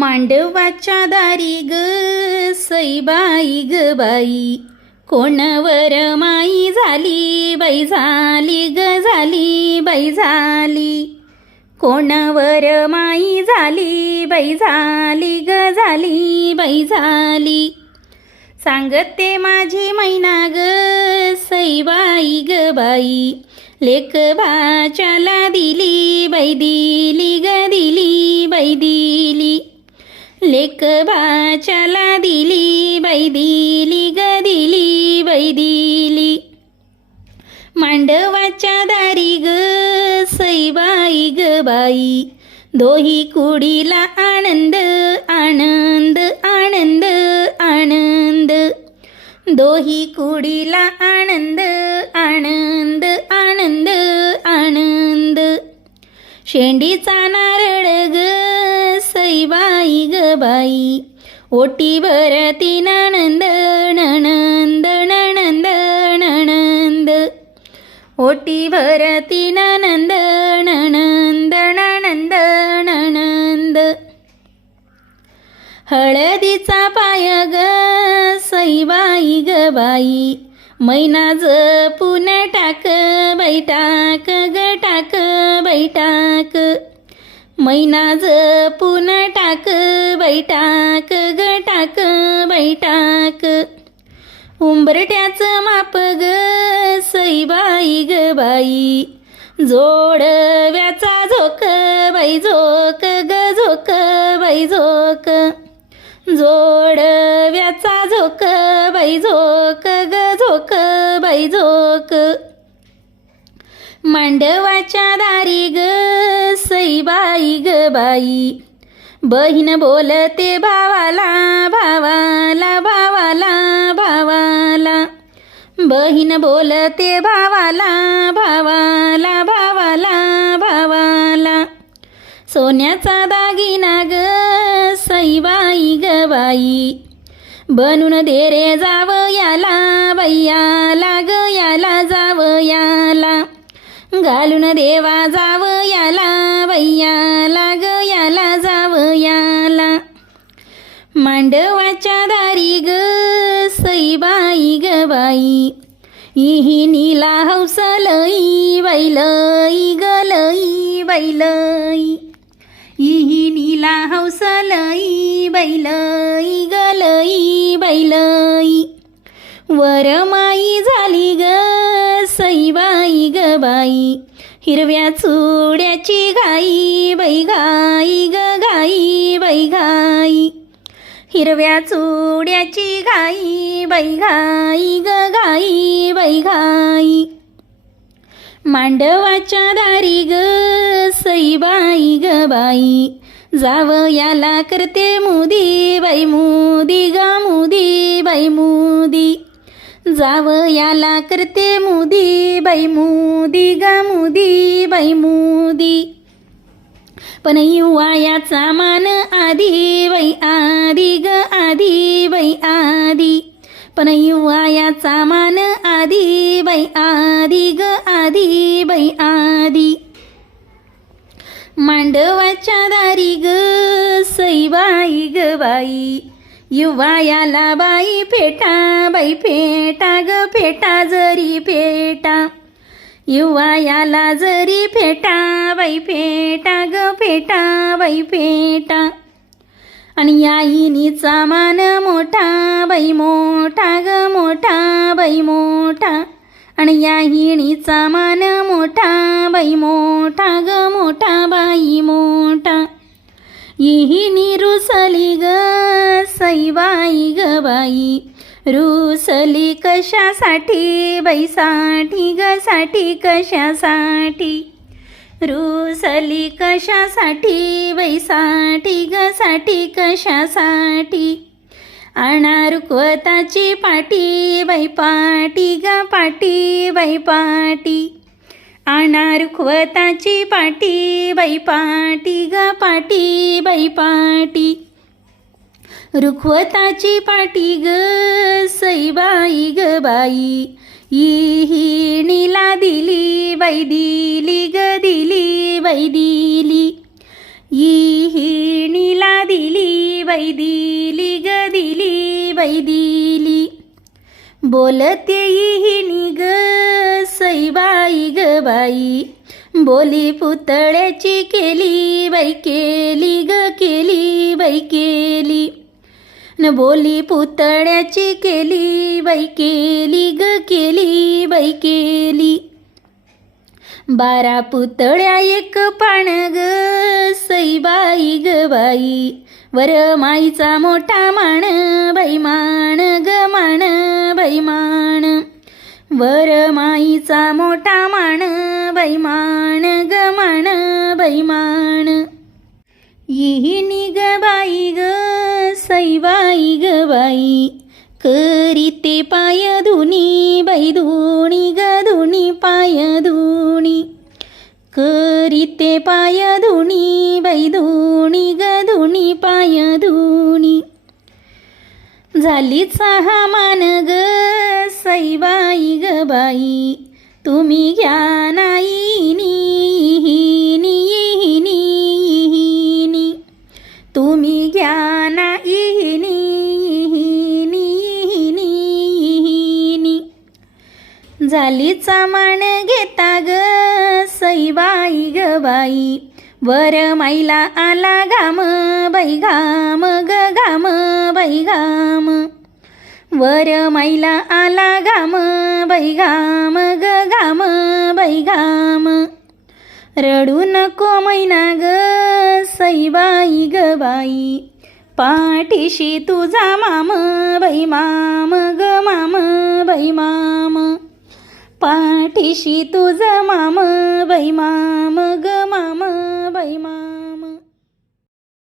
मांडवाच्या दारी ग सईबाई ग बाई. कोणवर माई झाली बाई झाली ग झाली बाई झाली. कोणवर माई झाली बाई झाली ग झाली बाई झाली. सांगते माझी मैना ग सईबाई ग बाई. लेक भाच्याला दिली बाई दिली ग दिली बाई दिली. लेक भाच्याला दिली बाई दिली ग दिली बाई दिली. मांडवाच्या दारी ग सईबाई ग बाई. दोही कुडीला आनंद आनंद आनंद आनंद. दोही कुडीला आनंद आनंद आनंद आनंद. शेंडीचा नारळ ग सईबाई बाई. ओटी भरती नणंद नणंद नणंद नणंद. ओटी भरती नणंद नणंद नणंद नणंद. हळदीचा पाय ग सईबाई ग बाई. मैना जपून टाक बैटाक ग टाक बैटाक मैना जपून टाक बैटाक ग टाक बैटाक उंबरट्याचं माप ग सईबाई ग बाई. जोडव्याचा झोक बाई झोक ग झोक बाई झोक. जोडव्याचा झोक बाई झोक ग झोक बाई झोक. मांडवाच्या दारी ग सईबाई ग बाई. बहीण बोलते भावाला भावाला भावाला भावाला. बहीण बोलते भावाला भावाला भावाला भावाला. सोन्याचा दागिना ग सईबाई ग बाई. बनून दे रे जावयाला बैयाला ग याला जावयाला. घालून देवा जाव याला बैयाला ग याला जाव याला. मांडवाच्या दारी ग सईबाई ग बाई. इही नीला हौसलई बैलई गलई बैलई इही नीला हौसलई बैल हिरव्या चुड्याची घाई बैगाई ग घाई बैगाई हिरव्या चुड्याची घाई बैगाई ग घाई बैगाई मांडवाच्या दारी ग सईबाई ग बाई. जाव याला करते मुदी बाई मुदी ग मुदी बाई मुदी. जावयाला करते मुदी बाई मुदी ग मुदी बाई मुदी. पण युवायाचा मान आधी बाई आधी ग आधी बाई आधी. पण युवायाचा मान आधी बाई आधी ग आधी बाई आधी. मांडवाच्या दारी ग सईबाई ग बाई. युवायाला बाई फेटा बाई फेटा ग फेटा जरी फेटा. युवायाला जरी फेटा बाई फेटा ग फेटा बाई फेटा. आणि आईनीचा मान मोठा बाई मोठा ग मोठा बाई मोठा. आणि याहिणीचा मान मोठा बाई मोठा ग मोठा बाई मोठा. बाई ग बाई. रुसली कशासाठी? बैसाठी गसाठी कशासाठी? रुसली कशासाठी? बैसाठी गसाठी कशासाठी? आणा पाटी बाई पाटी ग पाटी बाई पाटी पाटी बाई पाटी ग पाटी बाई पाटी रुखवताची पाटी ग सईबाई ग बाई. ही नीला दिली बाई दिली ग दिली बाई दिली. ही नीला दिली बाई दिली ग दिली बाई दिली. बोलते इहिणी ग सईबाई ग बाई. बोली पुतळ्याची केली बाई केली ग केली बाई केली. न बोली पुतळ्याची केली बाई केली ग केली बाई केली. बारा पुतळ्या एक पाण ग सईबाई ग बाई. वर माईचा मोठा मान बाई मान ग मान बाई मान. वर माईचा मोठा मान बाई मान ग मान बाई मान. येही ग बाई ग सईबाई बाई करीते पाय धुनी बाई धुणी ग धुणी पाय धुणी करीते पाय धुणी बाई धुणी ग धुणी पाय धुणी झाली सहा मान ग सईबाई ग बाई तुम्ही घ्या नाही झाली चामाण घेता ग सईबाई ग बाई. वर माईला आला घाम बाई घाम ग घाम बाई घाम वर माईला आला घाम बाई घाम ग घाम बाई घाम रडू नको मैना ग सईबाई ग बाई. पाठीशी तुझा माम बाई माम ग माम बाई माम. पाठीशी तुझा माम बाई माम ग माम बाई माम.